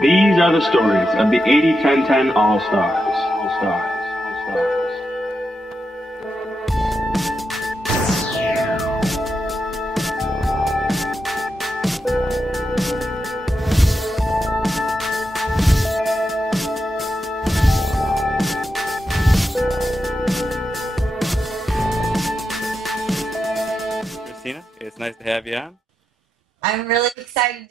These are the stories of the 80-10-10 All-Stars. All-Stars. All-Stars. Kristina, it's nice to have you on. I'm really excited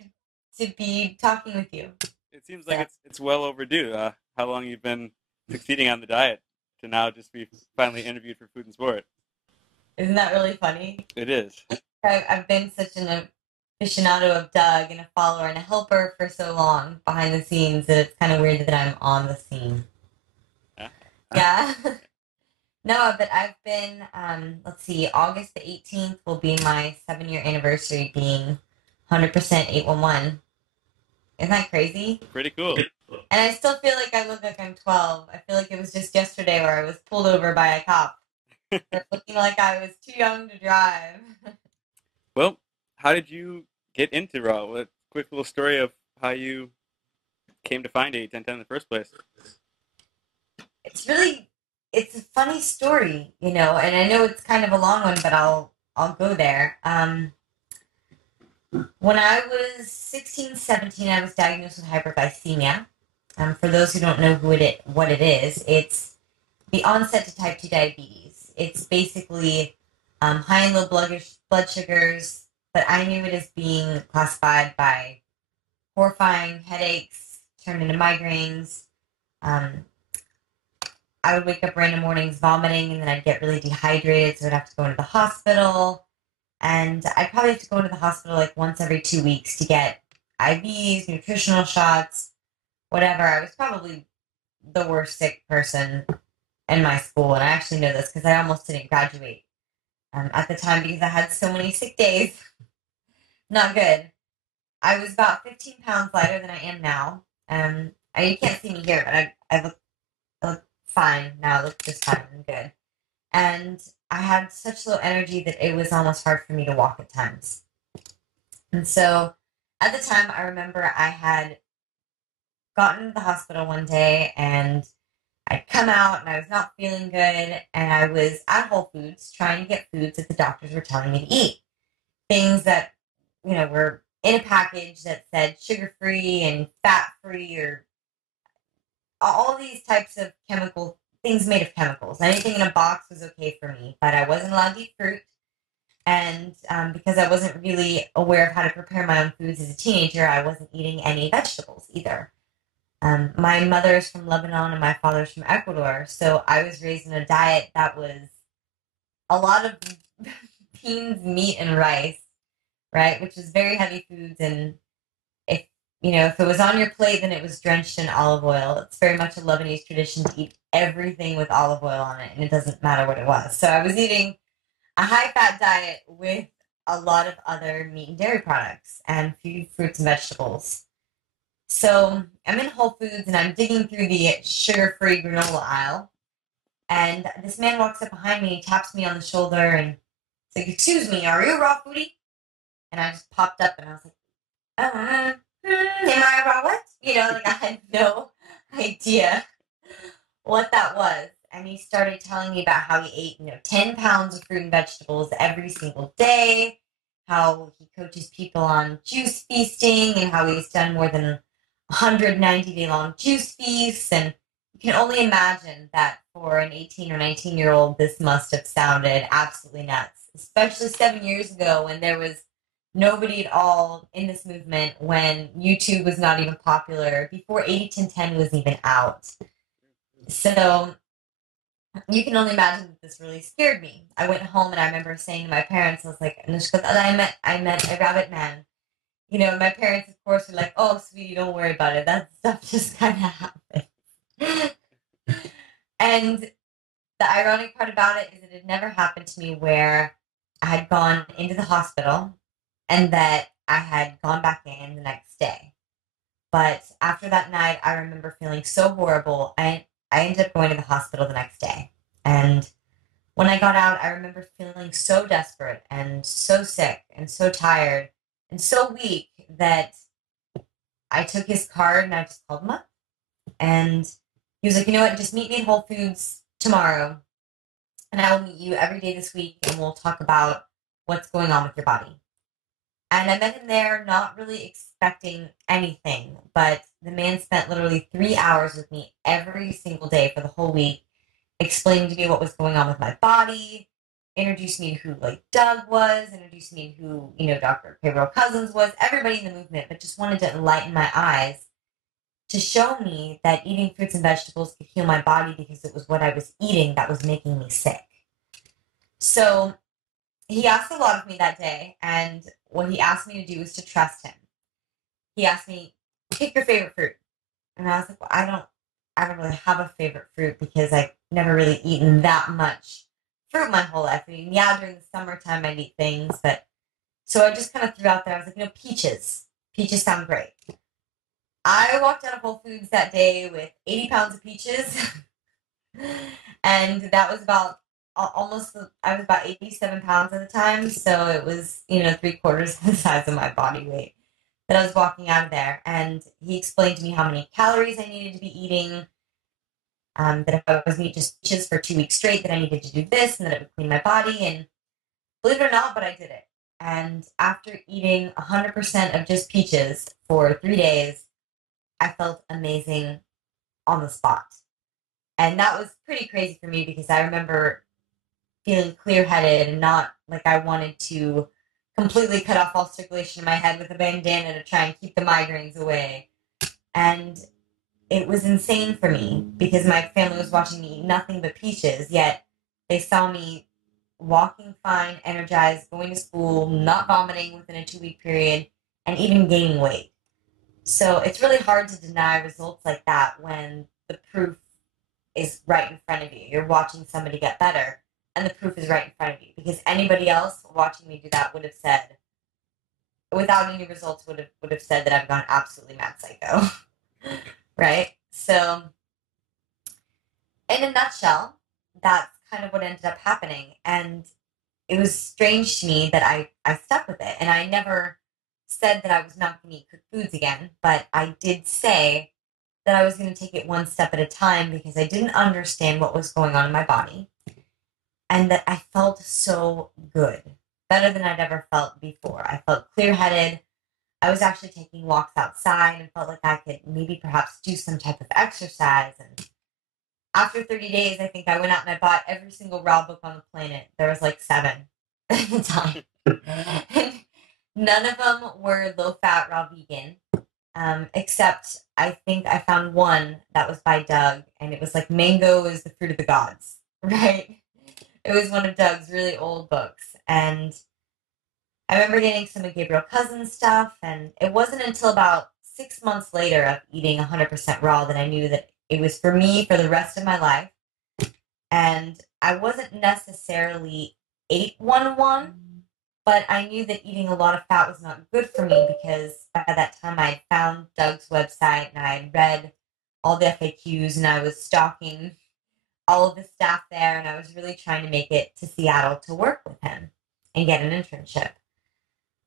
to be talking with you. It seems like it's well overdue. How long you've been succeeding on the diet to now just be finally interviewed for FoodnSport. Isn't that really funny? It is. I've been such an aficionado of Doug and a follower and a helper for so long behind the scenes that it's kind of weird that I'm on the scene. Yeah. No, but I've been, let's see, August the 18th will be my 7-year anniversary being 100% 811. Isn't that crazy? Pretty cool. And I still feel like I look like I'm 12. I feel like it was just yesterday where I was pulled over by a cop for looking like I was too young to drive. Well, how did you get into Raw? What quick little story of how you came to find 8-10-10 in the first place? It's a funny story, you know, and I know it's kind of a long one, but I'll go there. When I was 16, 17, I was diagnosed with hyperglycemia. For those who don't know what it is, it's the onset to type 2 diabetes. It's basically high and low blood sugars, but I knew it as being classified by horrifying headaches, turned into migraines. I would wake up random mornings vomiting, and then I'd get really dehydrated, so I'd have to go into the hospital. And I'd probably have to go into the hospital like once every 2 weeks to get IVs, nutritional shots, whatever. I was probably the worst sick person in my school, and I actually know this because I almost didn't graduate at the time because I had so many sick days. Not good. I was about 15 pounds lighter than I am now. You can't see me here, but I look fine now. I look just fine and good. And I had such low energy that it was almost hard for me to walk at times. And so at the time, I remember I had gotten to the hospital one day and I'd come out and I was not feeling good. And I was at Whole Foods trying to get foods that the doctors were telling me to eat. Things that, you know, were in a package that said sugar-free and fat-free, or all these types of things made of chemicals. Anything in a box was okay for me, but I wasn't allowed to eat fruit. And because I wasn't really aware of how to prepare my own foods as a teenager, I wasn't eating any vegetables either. My mother's from Lebanon and my father's from Ecuador, so I was raised in a diet that was a lot of beans, meat, and rice, right? Which is very heavy foods, and if it was on your plate, then it was drenched in olive oil. It's very much a Lebanese tradition to eat everything with olive oil on it, and it doesn't matter what it was. So I was eating a high-fat diet with a lot of other meat and dairy products and few fruits and vegetables. So I'm in Whole Foods, and I'm digging through the sugar-free granola aisle, and this man walks up behind me, taps me on the shoulder, and he's like, "Excuse me, are you a raw foodie?" And I just popped up, and I was like, am I about what? I had no idea what that was. And he started telling me about how he ate, 10 pounds of fruit and vegetables every single day, how he coaches people on juice feasting, and how he's done more than 190-day-long juice feasts. And you can only imagine that for an 18 or 19-year-old, this must have sounded absolutely nuts, especially 7 years ago when there was nobody at all in this movement, when YouTube was not even popular, before 80-10-10 was even out. So you can only imagine that this really scared me. I went home and I remember saying to my parents, I was like, "Anushka, I met a rabbit man." My parents, of course, were like, "Oh, sweetie, don't worry about it. That stuff just kind of happens." And the ironic part about it is that it never happened to me where I had gone into the hospital and that I had gone back in the next day. But after that night, I remember feeling so horrible. I ended up going to the hospital the next day. And when I got out, I remember feeling so desperate and so sick and so tired and so weak that I took his card and I just called him up. And he was like, you know what, just meet me at Whole Foods tomorrow. And I will meet you every day this week and we'll talk about what's going on with your body. And I met him there not really expecting anything, but the man spent literally 3 hours with me every single day for the whole week, explaining to me what was going on with my body, introduced me to who like Doug was, introduced me to who, Dr. Payroll Cousins was, everybody in the movement, but just wanted to enlighten my eyes to show me that eating fruits and vegetables could heal my body because it was what I was eating that was making me sick. So he asked a lot of me that day, and what he asked me to do was to trust him. He asked me, pick your favorite fruit. And I was like, well, I don't really have a favorite fruit because I've never really eaten that much fruit my whole life. I mean, yeah, during the summertime I'd eat things, but so I just kind of threw out there, I was like, peaches. Peaches sound great. I walked out of Whole Foods that day with 80 pounds of peaches. And that was about I was about 87 pounds at the time. So it was, 3/4 the size of my body weight that I was walking out of there. And he explained to me how many calories I needed to be eating. That if I was eating just peaches for 2 weeks straight, that I needed to do this and that it would clean my body. And believe it or not, but I did it. And after eating 100% of just peaches for 3 days, I felt amazing on the spot. And that was pretty crazy for me because I remember feeling clear-headed and not like I wanted to completely cut off all circulation in my head with a bandana to try and keep the migraines away. And it was insane for me because my family was watching me eat nothing but peaches, yet they saw me walking fine, energized, going to school, not vomiting within a 2-week period, and even gaining weight. So it's really hard to deny results like that when the proof is right in front of you. You're watching somebody get better, and the proof is right in front of you. Because anybody else watching me do that would have said, without any results, would have said that I've gone absolutely mad psycho. Right? So, in a nutshell, that's kind of what ended up happening. And it was strange to me that I stuck with it. And I never said that I was not going to eat cooked foods again, but I did say that I was going to take it one step at a time because I didn't understand what was going on in my body and that I felt so good, better than I'd ever felt before. I felt clear-headed. I was actually taking walks outside and felt like I could maybe perhaps do some type of exercise. And after 30 days, I think I went out and I bought every single raw book on the planet. There was like 7 at the time. And none of them were low-fat, raw vegan. Except I think I found one that was by Doug, and it was like mango is the fruit of the gods, right? It was one of Doug's really old books, and I remember getting some of Gabriel Cousins stuff, and it wasn't until about 6 months later of eating 100% raw that I knew that it was for me for the rest of my life, and I wasn't necessarily 811, but I knew that eating a lot of fat was not good for me because by that time I had found Doug's website and I had read all the FAQs and I was stalking all of the staff there and I was really trying to make it to Seattle to work with him and get an internship.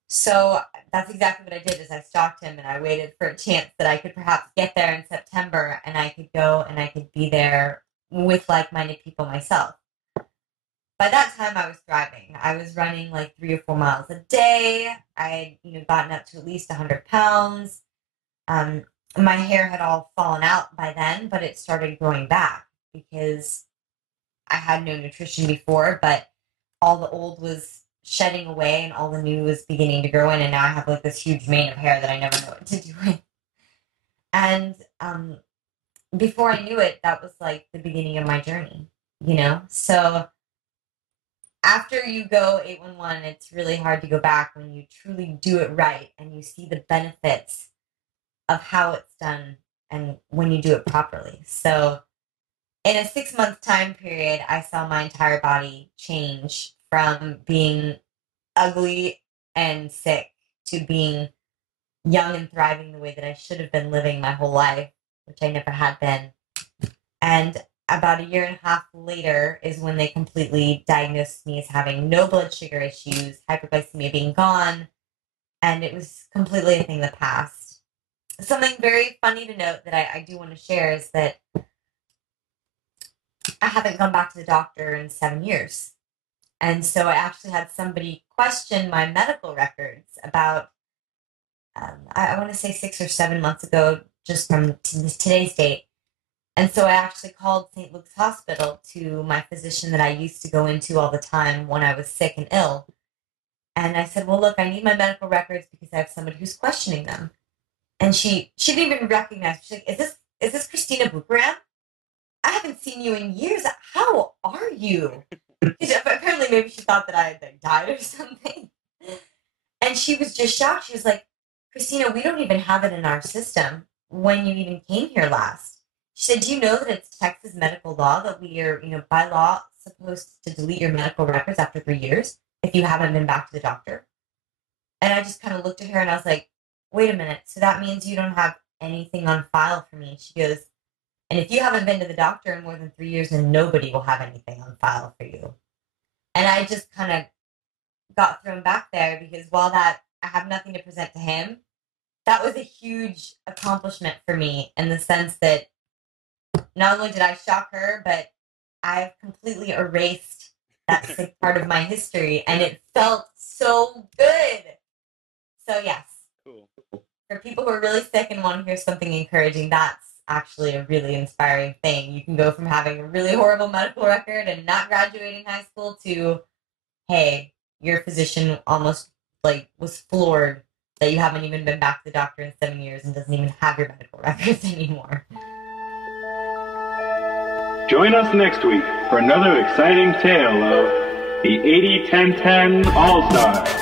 So that's exactly what I did is I stalked him and I waited for a chance that I could perhaps get there in September and I could go and I could be there with like-minded people myself. By that time, I was thriving. I was running like 3 or 4 miles a day. I had, gotten up to at least 100 pounds. My hair had all fallen out by then, but it started growing back because I had no nutrition before, but all the old was shedding away and all the new was beginning to grow in, and now I have like this huge mane of hair that I never know what to do with. And before I knew it, that was like the beginning of my journey, So after you go 811, it's really hard to go back when you truly do it right and you see the benefits of how it's done and when you do it properly. So in a 6-month time period, I saw my entire body change from being ugly and sick to being young and thriving the way that I should have been living my whole life, which I never had been. And about 1.5 years later is when they completely diagnosed me as having no blood sugar issues, hyperglycemia being gone, and it was completely a thing of the past. something very funny to note that I do want to share is that I haven't gone back to the doctor in 7 years. And so I actually had somebody question my medical records about, I want to say 6 or 7 months ago, just from today's date. And so I actually called St. Luke's Hospital to my physician that I used to go into all the time when I was sick and ill. And I said, well, look, I need my medical records because I have somebody who's questioning them. And she didn't even recognize. She's like, is this Kristina Bucaram? I haven't seen you in years. How are you? Apparently, maybe she thought that I had like, died or something. And she was just shocked. She was like, Kristina, we don't even have it in our system when you even came here last. She said, do you know that it's Texas medical law that we are, by law, supposed to delete your medical records after 3 years if you haven't been back to the doctor? And I just kind of looked at her and I was like, wait a minute. So that means you don't have anything on file for me. She goes, and if you haven't been to the doctor in more than 3 years, then nobody will have anything on file for you. And I just kind of got thrown back there because while that I have nothing to present to him, that was a huge accomplishment for me in the sense that not only did I shock her, but I've completely erased that sick part of my history, and it felt so good. So yes, Cool. for people who are really sick and want to hear something encouraging, that's actually a really inspiring thing. You can go from having a really horrible medical record and not graduating high school to, hey, your physician almost was floored that you haven't even been back to the doctor in 7 years and doesn't even have your medical records anymore. Join us next week for another exciting tale of the 80-10-10 All-Stars.